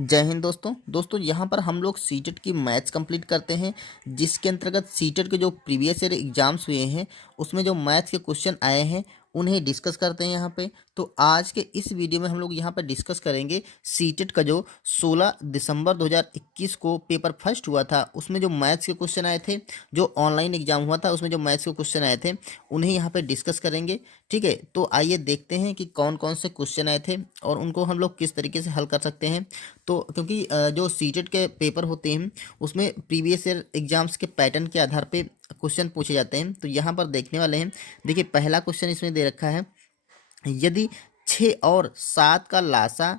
जय हिंद दोस्तों यहाँ पर हम लोग सीटेट की मैथ्स कंप्लीट करते हैं, जिसके अंतर्गत सीटेट के जो प्रीवियस ईयर एग्जाम्स हुए हैं उसमें जो मैथ्स के क्वेश्चन आए हैं उन्हें डिस्कस करते हैं यहाँ पे। तो आज के इस वीडियो में हम लोग यहाँ पर डिस्कस करेंगे सीटेट का जो 16 दिसंबर 2021 को पेपर फर्स्ट हुआ था उसमें जो मैथ्स के क्वेश्चन आए थे, जो ऑनलाइन एग्जाम हुआ था उसमें जो मैथ्स के क्वेश्चन आए थे उन्हें यहाँ पे डिस्कस करेंगे। ठीक है, तो आइए देखते हैं कि कौन कौन से क्वेश्चन आए थे और उनको हम लोग किस तरीके से हल कर सकते हैं। तो क्योंकि जो सीटेट के पेपर होते हैं उसमें प्रीवियस ईयर एग्जाम्स के पैटर्न के आधार पे क्वेश्चन पूछे जाते हैं, तो यहाँ पर देखने वाले हैं। देखिए पहला क्वेश्चन इसमें दे रखा है, यदि 6 और 7 का लासा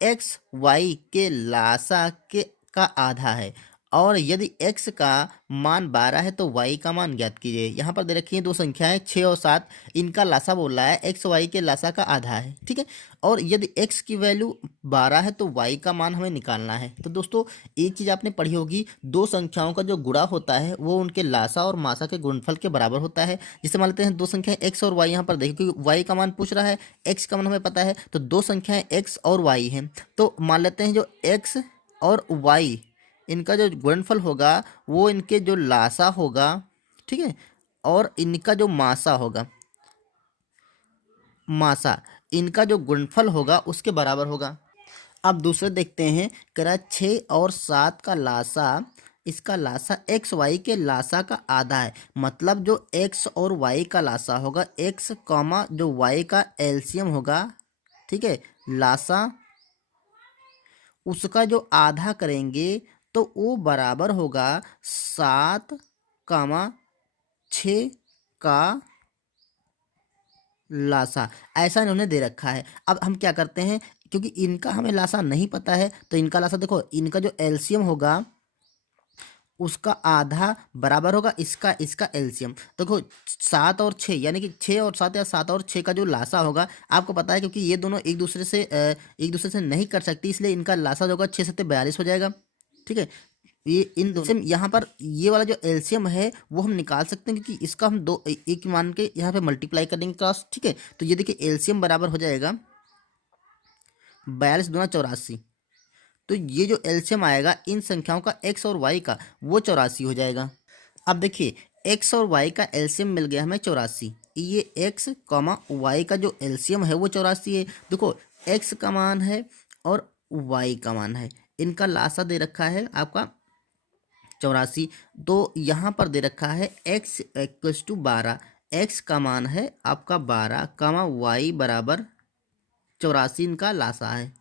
एक्स वाई के लासा के का आधा है और यदि x का मान 12 है तो y का मान ज्ञात कीजिए। यहाँ पर दे रखी है दो संख्याएं 6 और 7, इनका लासा बोल रहा है x y के लासा का आधा है। ठीक है, और यदि x की वैल्यू 12 है तो y का मान हमें निकालना है। तो दोस्तों एक चीज़ आपने पढ़ी होगी, दो संख्याओं का जो गुणा होता है वो उनके लासा और मासा के गुणनफल के बराबर होता है। जिसे मान लेते हैं दो संख्याएं x और y, यहाँ पर देखिए क्योंकि y का मान पूछ रहा है, x का मान हमें पता है, तो दो संख्याएं x और y हैं। तो मान लेते हैं जो x और y इनका जो गुणनफल होगा वो इनके जो लासा होगा, ठीक है, और इनका जो मासा होगा, मासा इनका जो गुणनफल होगा उसके बराबर होगा। अब दूसरे देखते हैं, कह रहा है 6 और 7 का लासा, इसका लासा एक्स वाई के लासा का आधा है। मतलब जो एक्स और वाई का लासा होगा, एक्स कॉमा जो वाई का एलसीएम होगा, ठीक है, लासा उसका जो आधा करेंगे तो वो बराबर होगा 7 कामा 6 का लासा। ऐसा इन्होंने दे रखा है। अब हम क्या करते हैं, क्योंकि इनका हमें लासा नहीं पता है तो इनका लासा देखो, इनका जो एलसीएम होगा उसका आधा बराबर होगा इसका इसका एलसीएम। देखो 7 और 6 यानी कि 6 और 7 या 7 और 6 का जो लासा होगा आपको पता है, क्योंकि ये दोनों एक दूसरे से नहीं कर सकती, इसलिए इनका लासा जो होगा 6 7 42 हो जाएगा। ठीक है, ये इन दोनों यहाँ पर ये वाला जो एलसीएम है वो हम निकाल सकते हैं, क्योंकि इसका हम दो एक मान के यहाँ पे मल्टीप्लाई करेंगे क्रॉस। ठीक है, तो ये देखिए एलसीएम बराबर हो जाएगा 42 दूना 84। तो ये जो एलसीएम आएगा इन संख्याओं का एक्स और वाई का वो 84 हो जाएगा। अब देखिए एक्स और वाई का एलसीएम मिल गया हमें 84, ये एक्स कॉमा वाई का जो एलसीएम है वो 84 है। देखो एक्स का मान है और वाई का मान है, इनका लासा दे रखा है आपका 84। तो यहाँ पर दे रखा है x इक्वल्स टू 12, एक्स का मान है आपका 12 कामा वाई बराबर 84 इनका लासा है।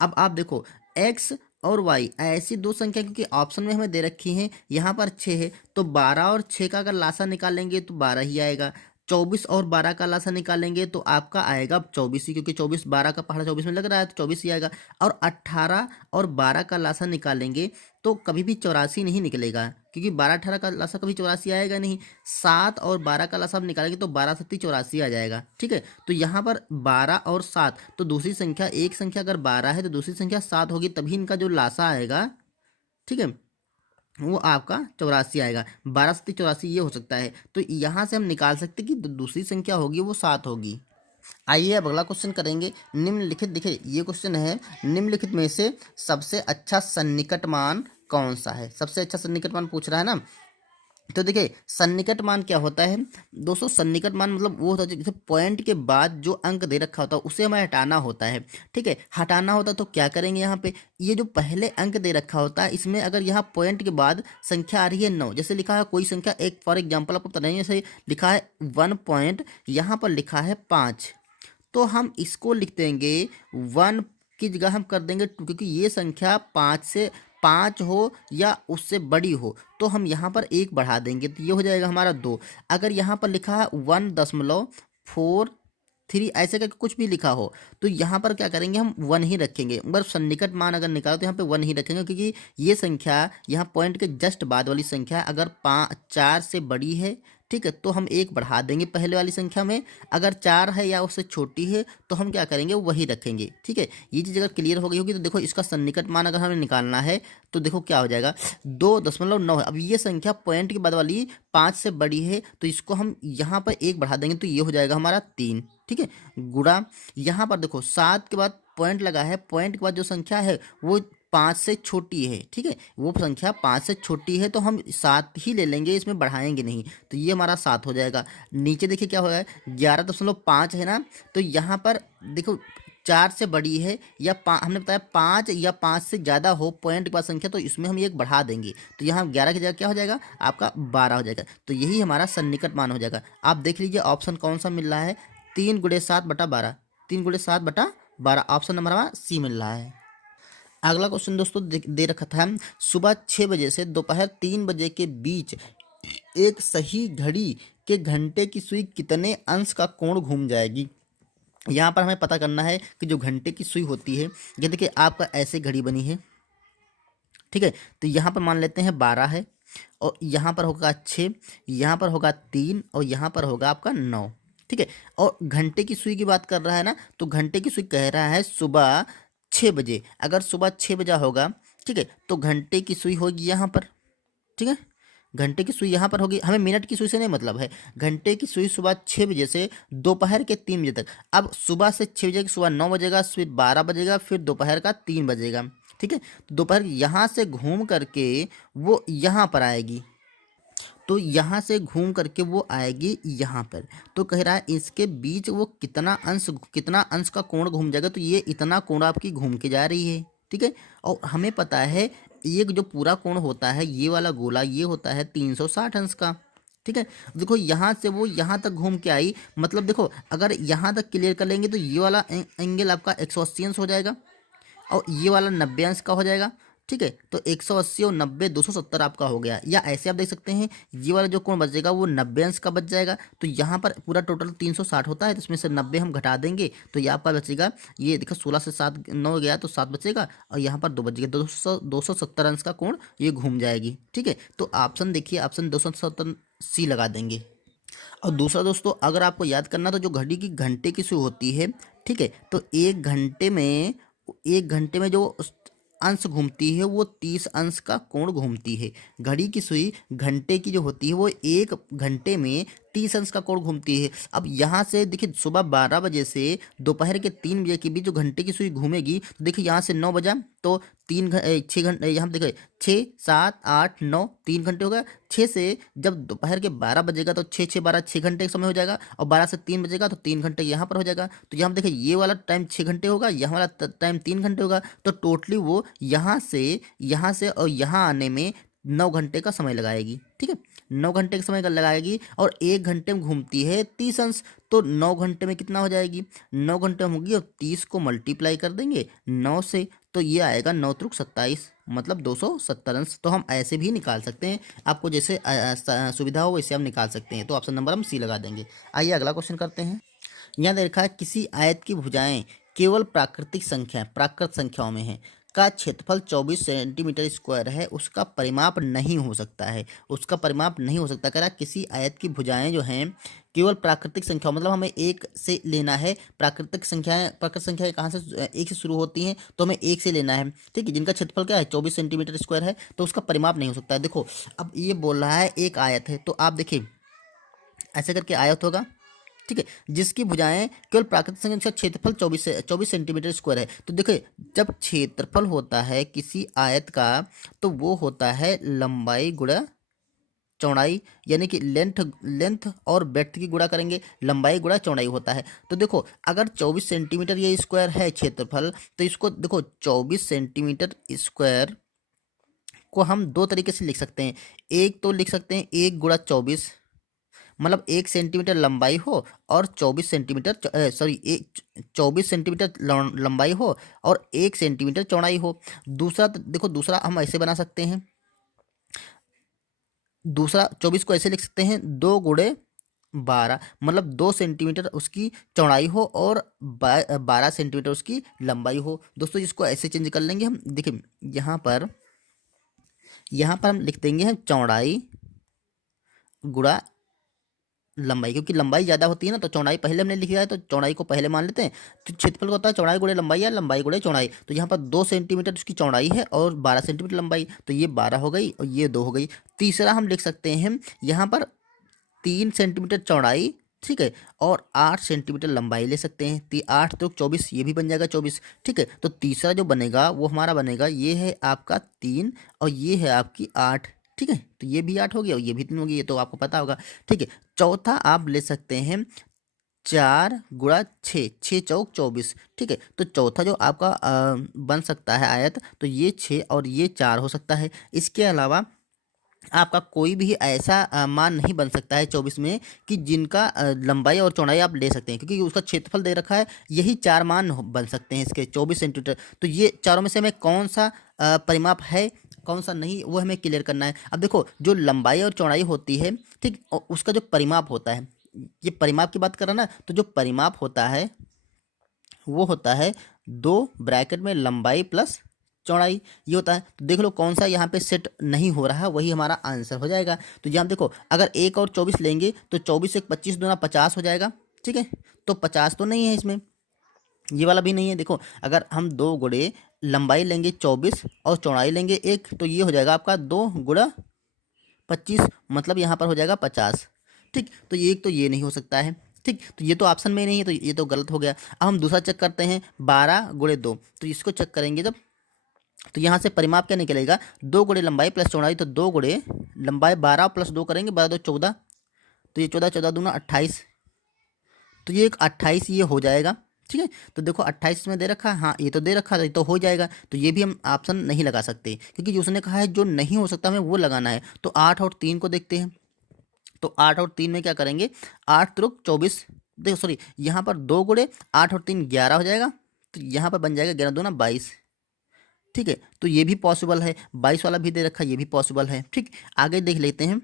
अब आप देखो x और y ऐसी दो संख्या, क्योंकि ऑप्शन में हमें दे रखी हैं, यहाँ पर 6 है तो 12 और 6 का अगर लासा निकालेंगे तो 12 ही आएगा। 24 और 12 का लासा निकालेंगे तो आपका आएगा 24 ही, क्योंकि 24 12 का पहाड़ा 24 में लग रहा है तो 24 ही आएगा। और 18 और 12 का लासा निकालेंगे तो कभी भी 84 नहीं निकलेगा, क्योंकि 12 18 का लासा कभी 84 आएगा नहीं। 7 और 12 का लासा आप निकालेंगे तो 12 सत्ती 84 आ जाएगा। ठीक है, तो यहाँ पर 12 और 7, तो दूसरी संख्या, एक संख्या अगर 12 है तो दूसरी संख्या 7 होगी, तभी इनका जो लासा आएगा, ठीक है, वो आपका 84 आएगा। 12 सत्ती 84 ये हो सकता है। तो यहाँ से हम निकाल सकते कि दूसरी संख्या होगी वो 7 होगी। आइए अब अगला क्वेश्चन करेंगे। निम्नलिखित, देखिए ये क्वेश्चन है, निम्नलिखित में से सबसे अच्छा सन्निकट मान कौन सा है। सबसे अच्छा सन्निकट मान पूछ रहा है ना। तो देखिए सन्निकट मान क्या होता है दोस्तों, सन्निकट मान मतलब वो होता है जैसे पॉइंट के बाद जो अंक दे रखा होता है उसे हमें हटाना होता है। ठीक है, हटाना होता है तो क्या करेंगे, यहाँ पे ये जो पहले अंक दे रखा होता है इसमें अगर यहाँ पॉइंट के बाद संख्या आ रही है 9, जैसे लिखा है कोई संख्या, एक फॉर एग्जाम्पल आपको पता नहीं, जैसे लिखा है 1 पॉइंट, यहाँ पर लिखा है 5, तो हम इसको लिख देंगे 1 की जगह हम कर देंगे 2, क्योंकि ये संख्या 5 हो या उससे बड़ी हो तो हम यहाँ पर 1 बढ़ा देंगे तो ये हो जाएगा हमारा 2। अगर यहाँ पर लिखा है 1.43 ऐसे करके कुछ भी लिखा हो तो यहाँ पर क्या करेंगे, हम 1 ही रखेंगे। मगर सन्निकट मान अगर निकालो तो यहाँ पे 1 ही रखेंगे, क्योंकि ये संख्या यहाँ पॉइंट के जस्ट बाद वाली संख्या अगर 4 से बड़ी है, ठीक है, तो हम एक बढ़ा देंगे पहले वाली संख्या में। अगर 4 है या उससे छोटी है तो हम क्या करेंगे, वही रखेंगे। ठीक है, ये चीज़ अगर क्लियर हो गई होगी तो देखो इसका सन्निकट मान अगर हमें निकालना है तो देखो क्या हो जाएगा, 2.9 है। अब ये संख्या पॉइंट के बाद वाली 5 से बड़ी है तो इसको हम यहाँ पर एक बढ़ा देंगे तो ये हो जाएगा हमारा 3। ठीक है, गुणा यहाँ पर देखो 7 के बाद पॉइंट लगा है, पॉइंट के बाद जो संख्या है वो 5 से छोटी है। ठीक है, वो संख्या 5 से छोटी है तो हम 7 ही ले लेंगे, इसमें बढ़ाएंगे नहीं। तो ये हमारा 7 हो जाएगा। नीचे देखिए क्या हो रहा है, 11.5 है ना, तो यहाँ पर देखो 4 से बड़ी है या हमने बताया 5 या 5 से ज़्यादा हो पॉइंट के बाद संख्या, तो इसमें हम एक बढ़ा देंगे। तो यहाँ 11 की जगह क्या हो जाएगा, आपका 12 हो जाएगा। तो यही हमारा सन्निकट मान हो जाएगा। आप देख लीजिए ऑप्शन कौन सा मिल रहा है, 3 × 7/12, 3 × 7/12, ऑप्शन नंबर हमारा सी मिल रहा है। अगला क्वेश्चन दोस्तों दे रखा था, सुबह 6 बजे से दोपहर 3 बजे के बीच एक सही घड़ी के घंटे की सुई कितने अंश का कोण घूम जाएगी। यहाँ पर हमें पता करना है कि जो घंटे की सुई होती है, ये देखिए आपका ऐसे घड़ी बनी है। ठीक है, तो यहाँ पर मान लेते हैं 12 है, और यहाँ पर होगा 6, यहाँ पर होगा 3, और यहाँ पर होगा आपका 9। ठीक है, और घंटे की सुई की बात कर रहा है ना, तो घंटे की सुई कह रहा है सुबह 6 बजे। अगर सुबह 6 बजे होगा, ठीक है, तो घंटे की सुई होगी यहाँ पर। ठीक है, घंटे की सुई यहाँ पर होगी, हमें मिनट की सुई से नहीं मतलब है। घंटे की सुई सुबह 6 बजे से दोपहर के 3 बजे तक। अब सुबह से 6 बजे, सुबह 9 बजेगा, फिर 12 बजेगा, फिर दोपहर का 3 बजेगा। ठीक है, तो दोपहर यहाँ से घूम करके वो यहाँ पर आएगी, तो यहाँ से घूम करके वो आएगी यहाँ पर। तो कह रहा है इसके बीच वो कितना अंश का कोण घूम जाएगा, तो ये इतना कोण आपकी घूम के जा रही है। ठीक है, और हमें पता है ये जो पूरा कोण होता है, ये वाला गोला ये होता है 360 अंश का। ठीक है, देखो यहाँ से वो यहाँ तक घूम के आई, मतलब देखो अगर यहाँ तक क्लियर कर लेंगे तो ये वाला एंगल आपका 180 अंश हो जाएगा, और ये वाला 90 अंश का हो जाएगा। ठीक है, तो 180 और 90 270 आपका हो गया। या ऐसे आप देख सकते हैं, ये वाला जो कोण बचेगा वो 90 अंश का बच जाएगा। तो यहाँ पर पूरा टोटल 360 होता है, तो इसमें से 90 हम घटा देंगे तो ये आपका बचेगा, ये देखो 16 से 7 9 गया तो 7 बचेगा, और यहाँ पर 2 बच गया, 270 अंश का कोण ये घूम जाएगी। ठीक है, तो ऑप्शन देखिए, ऑप्शन 270 सी लगा देंगे। और दूसरा दोस्तों, अगर आपको याद करना तो जो घड़ी की घंटे की सुई होती है, ठीक है, तो एक घंटे में जो अंश घूमती है वो 30 अंश का कोण घूमती है। घड़ी की सुई घंटे की जो होती है वो 1 घंटे में 30 अंश का कोण घूमती है। अब यहाँ से देखिए सुबह 12 बजे से दोपहर के 3 बजे के बीच जो घंटे की सुई घूमेगी, तो देखिए यहाँ से 9 बजा तो 6 घंटे, यहाँ देखिए 6 7 8 9 3 घंटे हो गया। 6 से जब दोपहर के 12 बजेगा तो 6 6 12 6 घंटे का समय हो जाएगा, और 12 से 3 बजेगा तो 3 घंटे यहाँ पर हो जाएगा। तो यहाँ देखिए ये वाला टाइम 6 घंटे होगा, यहाँ वाला टाइम 3 घंटे होगा। तो टोटली वो यहाँ से और यहाँ आने में 9 घंटे का समय लगाएगी। ठीक है, 9 घंटे का समय लगाएगी, और 1 घंटे में घूमती है 30 अंश, तो 9 घंटे में कितना हो जाएगी, 9 घंटे में होगी, और 30 को मल्टीप्लाई कर देंगे 9 से, तो ये आएगा 9×3 = 27, मतलब 270 अंश। तो हम ऐसे भी निकाल सकते हैं, आपको जैसे सुविधा हो वैसे हम निकाल सकते हैं। तो ऑप्शन नंबर हम सी लगा देंगे। आइए अगला क्वेश्चन करते हैं। यहाँ देखा है किसी आयत की भुजाएं केवल प्राकृत संख्याओं में है, का क्षेत्रफल 24 सेंटीमीटर स्क्वायर है, उसका परिमाप नहीं हो सकता है। कह रहा किसी आयत की भुजाएं जो हैं केवल प्राकृतिक संख्या, मतलब हमें एक से लेना है। प्राकृतिक संख्याएं कहाँ से, एक से शुरू होती हैं, तो हमें एक से लेना है। ठीक है, जिनका क्षेत्रफल क्या है 24 सेंटीमीटर स्क्वायर है, तो उसका परिमाप नहीं हो सकता है। देखो अब ये बोल रहा है एक आयत है, तो आप देखिए ऐसे करके आयत होगा। ठीक है, जिसकी भुजाएं केवल प्राकृतिक संख्या, जिसका क्षेत्रफल 24 सेंटीमीटर स्क्वायर है। तो देखिए जब क्षेत्रफल होता है किसी आयत का, तो वो होता है लंबाई गुणा चौड़ाई, यानी कि लेंथ और ब्रेड्थ की गुणा करेंगे, लंबाई गुणा चौड़ाई होता है। तो देखो अगर 24 सेंटीमीटर ये स्क्वायर है क्षेत्रफल, तो इसको देखो 24 सेंटीमीटर स्क्वायर को हम दो तरीके से लिख सकते हैं। एक तो लिख सकते हैं 1 × 24, मतलब 1 सेंटीमीटर लंबाई हो और 24 सेंटीमीटर, सॉरी 24 सेंटीमीटर लंबाई हो और 1 सेंटीमीटर चौड़ाई हो। दूसरा देखो, दूसरा हम ऐसे बना सकते हैं, दूसरा 24 को ऐसे लिख सकते हैं 2 × 12, मतलब 2 सेंटीमीटर उसकी चौड़ाई हो और 12 सेंटीमीटर उसकी लंबाई हो। दोस्तों इसको ऐसे चेंज कर लेंगे हम, देखिए यहाँ पर हम लिख देंगे हम चौड़ाई गुणा लंबाई, क्योंकि लंबाई ज़्यादा होती है ना, तो चौड़ाई पहले हमने लिखा है तो चौड़ाई को पहले मान लेते हैं। तो क्षेत्रफल का होता है चौड़ाई गुणे लंबाई या लंबाई गुणे चौड़ाई। तो यहाँ पर 2 सेंटीमीटर उसकी चौड़ाई है और 12 सेंटीमीटर लंबाई, तो ये 12 हो गई और ये 2 हो गई। तीसरा हम लिख सकते हैं यहाँ पर 3 सेंटीमीटर चौड़ाई, ठीक है, और 8 सेंटीमीटर लंबाई ले सकते हैं। 8 तो 24, ये भी बन जाएगा 24, ठीक है। तो तीसरा जो बनेगा वो हमारा बनेगा, ये है आपका 3 और ये है आपकी 8, ठीक है। तो ये भी 8 हो गया और ये भी 3 हो गया, ये तो आपको पता होगा, ठीक है। चौथा आप ले सकते हैं 4 गुणा 6, 6 चौक 24, ठीक है। तो चौथा जो आपका बन सकता है आयत, तो ये 6 और ये 4 हो सकता है। इसके अलावा आपका कोई भी ऐसा मान नहीं बन सकता है 24 में कि जिनका लंबाई और चौड़ाई आप ले सकते हैं, क्योंकि उसका क्षेत्रफल दे रखा है। यही 4 मान बन सकते हैं इसके 24 सेंटीमीटर। तो ये चारों में से हमें कौन सा परिमाप है, कौन सा नहीं, वो हमें क्लियर करना है। अब देखो, जो लंबाई और चौड़ाई होती है, ठीक, और उसका जो परिमाप होता है, ये परिमाप की बात कर रहा ना, तो जो परिमाप होता है वो होता है 2 ब्रैकेट में लंबाई प्लस चौड़ाई, ये होता है। तो देख लो कौन सा यहाँ पे सेट नहीं हो रहा है, वही हमारा आंसर हो जाएगा। तो यहाँ देखो, अगर 1 और 24 लेंगे तो 24 एक 25 दूना 50 हो जाएगा, ठीक है। तो 50 तो नहीं है इसमें, ये वाला भी नहीं है। देखो, अगर हम 2 गुणे लंबाई लेंगे 24 और चौड़ाई लेंगे 1, तो ये हो जाएगा आपका 2 गुणा 25, मतलब यहाँ पर हो जाएगा 50, ठीक। तो ये एक तो ये नहीं हो सकता है, ठीक। तो ये तो ऑप्शन में नहीं है, तो ये तो गलत हो गया। अब हम दूसरा चेक करते हैं 12 गुणे 2, तो इसको चेक करेंगे जब, तो यहाँ से परिमाप क्या निकलेगा, 2 गुणे लंबाई प्लस चौड़ाई, तो 2 गुणे लंबाई 12 प्लस 2 करेंगे, 12 2 14, तो ये 14 14 दूना 28, तो ये एक 28 ये हो जाएगा, ठीक है। तो देखो 28 में दे रखा है, हाँ ये तो दे रखा है, तो हो जाएगा। तो ये भी हम ऑप्शन नहीं लगा सकते, क्योंकि जो उसने कहा है जो नहीं हो सकता हमें वो लगाना है। तो 8 और 3 को देखते हैं, तो 8 और 3 में क्या करेंगे, 8 त्रुक 24, देखो सॉरी, यहाँ पर 2 गुणे 8 और 3 11 हो जाएगा, तो यहाँ पर बन जाएगा 11 दूना 22, ठीक है। तो ये भी पॉसिबल है, 22 वाला भी दे रखा है, ये भी पॉसिबल है, ठीक। आगे देख लेते हैं,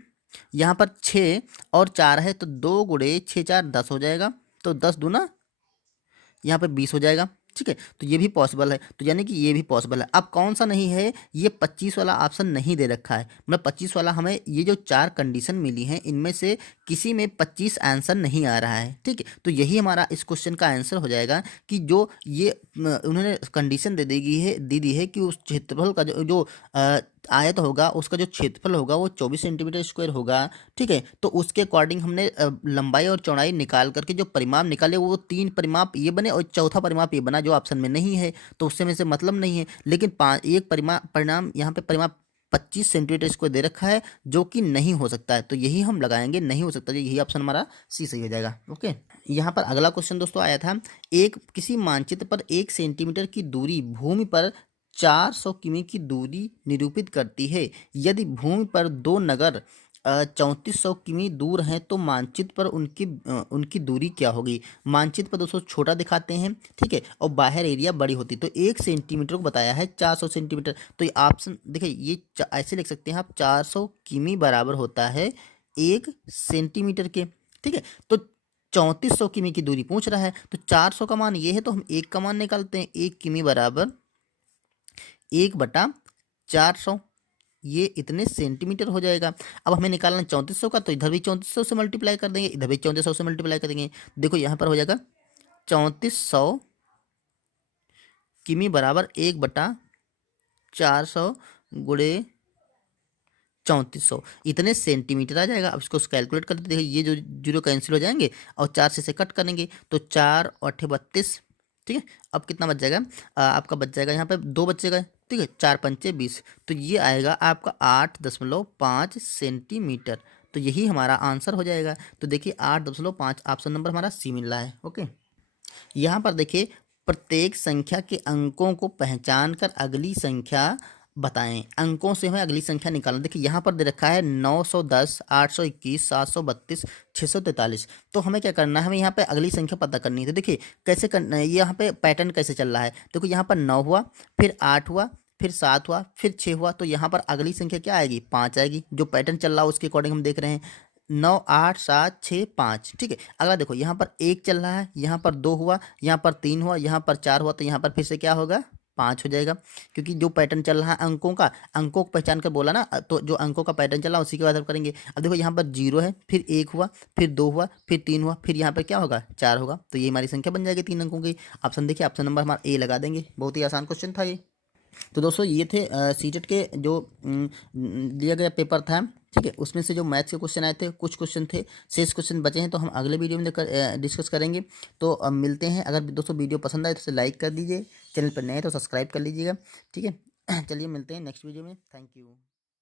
यहाँ पर 6 और 4 है, तो 2 गुणे 6 4 10 हो जाएगा, तो 10 दूना यहाँ पे 20 हो जाएगा, ठीक है। तो ये भी पॉसिबल है, तो यानी कि ये भी पॉसिबल है। अब कौन सा नहीं है, ये 25 वाला ऑप्शन नहीं दे रखा है, मतलब 25 वाला, हमें ये जो 4 कंडीशन मिली हैं इनमें से किसी में 25 आंसर नहीं आ रहा है, ठीक है। तो यही हमारा इस क्वेश्चन का आंसर हो जाएगा कि जो ये उन्होंने कंडीशन दे दी है कि उस क्षेत्रफल का जो आयत होगा, उसका जो क्षेत्रफल होगा वो 24 सेंटीमीटर स्क्वायर होगा, ठीक है। तो उसके अकॉर्डिंग हमने लंबाई और चौड़ाई निकाल करके जो परिमाप निकाले वो 3 परिमाप ये बने और चौथा परिमाप ये बना जो ऑप्शन में नहीं है, तो उससे में से मतलब नहीं है। लेकिन एक परिणाम यहाँ पे परिमाप 25 सेंटीमीटर स्क्वायर दे रखा है, जो कि नहीं हो सकता है, तो यही हम लगाएंगे, नहीं हो सकता, यही ऑप्शन हमारा सी सही हो जाएगा। ओके, यहाँ पर अगला क्वेश्चन दोस्तों आया था, एक किसी मानचित्र पर 1 सेंटीमीटर की दूरी भूमि पर 400 किमी की दूरी निरूपित करती है। यदि भूमि पर 2 नगर 3400 किमी दूर हैं, तो मानचित्र पर उनकी दूरी क्या होगी। मानचित्र पर दोस्तों छोटा दिखाते हैं, ठीक है, और बाहर एरिया बड़ी होती है। तो 1 सेंटीमीटर को बताया है 400 सेंटीमीटर, तो ये ऑप्शन देखिए, ये ऐसे लिख सकते हैं आप, 400 किमी बराबर होता है 1 सेंटीमीटर के, ठीक है। तो 3400 किमी की दूरी पूछ रहा है, तो 400 का मान ये है, तो हम 1 का मान निकालते हैं, 1 किमी बराबर 1/400, ये इतने सेंटीमीटर हो जाएगा। अब हमें निकालना 3400 का, तो इधर भी 3400 से मल्टीप्लाई कर देंगे, इधर भी 3400 से मल्टीप्लाई कर देंगे। देखो यहाँ पर हो जाएगा 3400 किमी बराबर 1/400 गुणे 3400, इतने सेंटीमीटर आ जाएगा। अब इसको कैलकुलेट करते देखिए, ये जो जीरो कैंसिल हो जाएंगे और 4 से कट करेंगे, तो 4 और 32, ठीक है। अब कितना बच जाएगा, आपका बच जाएगा यहाँ पे 2 बचेगा, ठीक है, 4 पंचे 20, तो ये आएगा आपका 8.5 सेंटीमीटर। तो यही हमारा आंसर हो जाएगा। तो देखिए 8.5 ऑप्शन नंबर हमारा सी मिल रहा है। ओके, यहाँ पर देखिए, प्रत्येक संख्या के अंकों को पहचान कर अगली संख्या बताएं। अंकों से हमें अगली संख्या निकालना। देखिए यहाँ पर दे रखा है 910, 821, 732, 643। तो हमें क्या करना है, हमें यहाँ पे अगली संख्या पता करनी है। तो देखिए कैसे करना है, ये यहाँ पे पैटर्न कैसे चल रहा है। देखो यहाँ पर 9 हुआ, फिर 8 हुआ, फिर 7 हुआ, फिर 6 हुआ, तो यहाँ पर अगली संख्या क्या आएगी, 5 आएगी। जो पैटर्न चल रहा है उसके अकॉर्डिंग हम देख रहे हैं, 9 8 7 6 5, ठीक है। अगला देखो यहाँ पर 1 चल रहा है, यहाँ पर 2 हुआ, यहाँ पर 3 हुआ, यहाँ पर 4 हुआ, तो यहाँ पर फिर से क्या होगा, 5 हो जाएगा, क्योंकि जो पैटर्न चल रहा है अंकों को पहचान कर बोला ना, तो जो अंकों का पैटर्न चल रहा है उसी के बाद हम करेंगे। अब देखो यहाँ पर 0 है, फिर 1 हुआ, फिर 2 हुआ, फिर 3 हुआ, फिर यहाँ पर क्या होगा 4 होगा, तो ये हमारी संख्या बन जाएगी 3 अंकों की। ऑप्शन देखिए, ऑप्शन नंबर हमारा ए लगा देंगे। बहुत ही आसान क्वेश्चन था ये। तो दोस्तों ये थे सीटेट के जो दिया गया पेपर था, ठीक है, उसमें से जो मैथ्स के क्वेश्चन आए थे, कुछ क्वेश्चन थे, शेष क्वेश्चन बचे हैं, तो हम अगले वीडियो में डिस्कस करेंगे। तो अब मिलते हैं। अगर दोस्तों वीडियो पसंद आए तो उसे लाइक कर दीजिए, चैनल पर नए हैं तो सब्सक्राइब कर लीजिएगा, ठीक है। चलिए मिलते हैं नेक्स्ट वीडियो में। Thank you.